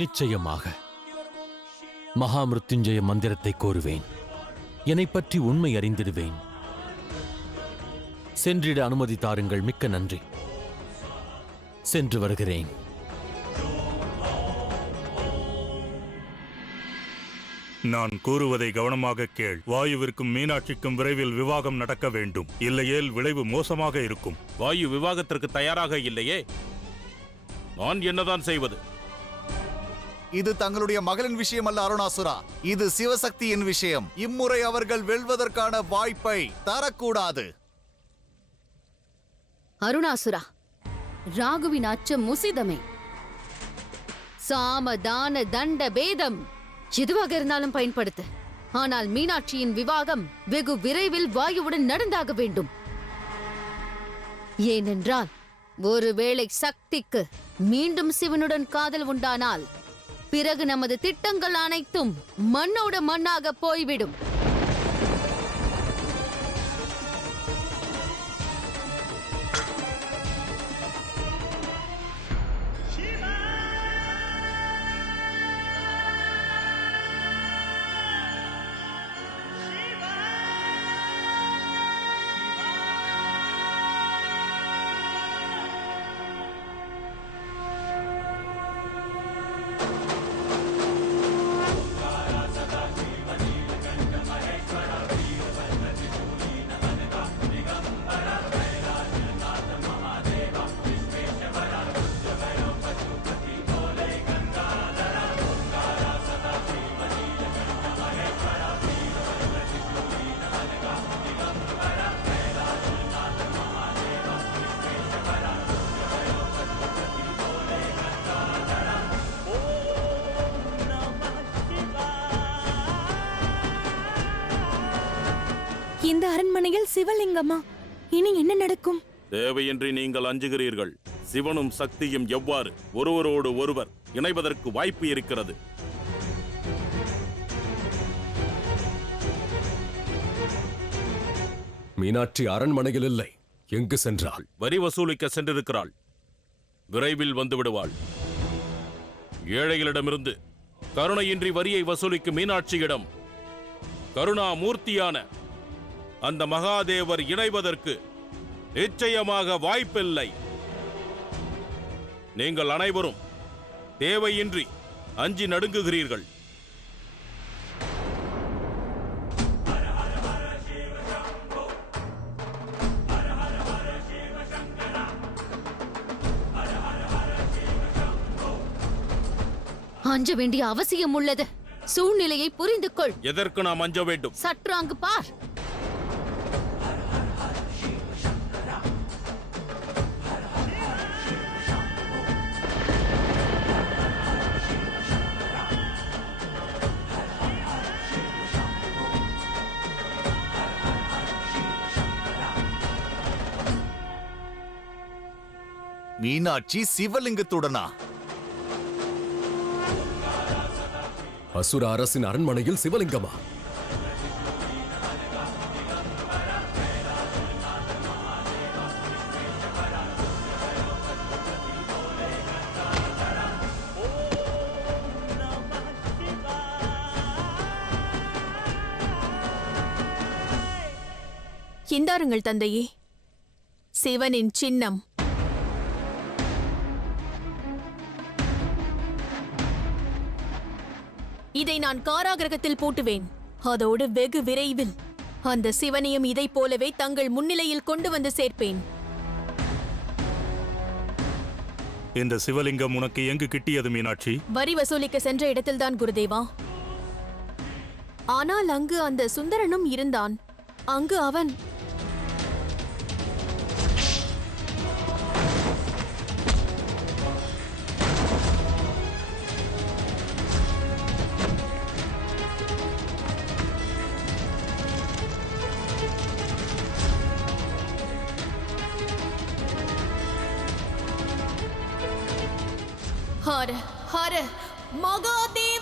நிச்சயமாக மகாமிருத்யுஞ்சய மந்திரத்தை கோருவேன். என்னை பற்றி உண்மை அறிந்திடுவேன். சென்றிட அனுமதி தாருங்கள். மிக்க நன்றி. சென்று வருகிறேன். நான் கூறுவதை கவனமாக கேள். வாயுவிற்கும் மீனாட்சிக்கும் விரைவில் விவாகம் நடக்க வேண்டும். இல்லையேல் விளைவு மோசமாக இருக்கும். வாயு விவாகத்திற்கு தயாராக இல்லையே, நான் என்னதான் செய்வது? இது தங்களுடைய மகளின் விஷயம் அல்ல அருணாசுரா, இது சிவசக்தியின் விஷயம். இம்முறை அவர்கள் வெல்வதற்கான வாய்ப்பை தரக்கூடாது. அருணாசுரா, ராகுவின் அச்சம் முசிதமே. சாம தான தண்ட பேதம் எதுவாக இருந்தாலும் பயன்படுத்த. ஆனால் மீனாட்சியின் விவாகம் வெகு விரைவில் வாயுவுடன் நடந்தாக வேண்டும். ஏனென்றால் ஒருவேளை சக்திக்கு மீண்டும் சிவனுடன் காதல் உண்டானால் பிறகு நமது திட்டங்கள் அனைத்தும் மண்ணோட மண்ணாக போய்விடும். இந்த அரண்மனையில் சிவலிங்கமா? இனி என்ன நடக்கும்? தேவையின்றி நீங்கள் அஞ்சுகிறீர்கள். சிவனும் சக்தியும் எவ்வாறு ஒருவரோடு ஒருவர் இணைவதற்கு வாய்ப்பு இருக்கிறது. மீனாட்சி அரண்மனையில் இல்லை. எங்கு சென்றாள்? வரி வசூலிக்க சென்றிருக்கிறாள். விரைவில் வந்து விடுவாள். ஏழைகளிடமிருந்து கருணையின்றி வரியை வசூலிக்கும் மீனாட்சியிடம் கருணாமூர்த்தியான அந்த மகாதேவர் இணைவதற்கு நிச்சயமாக வாய்ப்பில்லை. நீங்கள் அனைவரும் தேவையின்றி அஞ்சி நடுங்குகிறீர்கள். அஞ்ச வேண்டிய அவசியம் உள்ளது. சூழ்நிலையை புரிந்து கொள். எதற்கு நாம் அஞ்ச வேண்டும்? சற்று அங்கு பார். மீனாட்சி சிவலிங்கத்துடனா? அசுர அரசின் அரண்மனையில் சிவலிங்கமா? இந்தாருங்கள் தந்தையே, சிவனின் சின்னம். இதை நான் காராகிரகத்தில் பூட்டுவேன். அதோடு வெகு விரைவில் அந்த சிவனையும் இதை போலவே தங்கள் முன்னிலையில் கொண்டு வந்து சேர்ப்பேன். இந்த சிவலிங்கம் உனக்கு எங்கு கிட்டியது மீனாட்சி? வரி வசூலிக்க சென்ற இடத்தில்தான் குருதேவா. ஆனால் அங்கு அந்த சுந்தரனும் இருந்தான். அங்கு அவன் ஹர ஹர மகாதேவ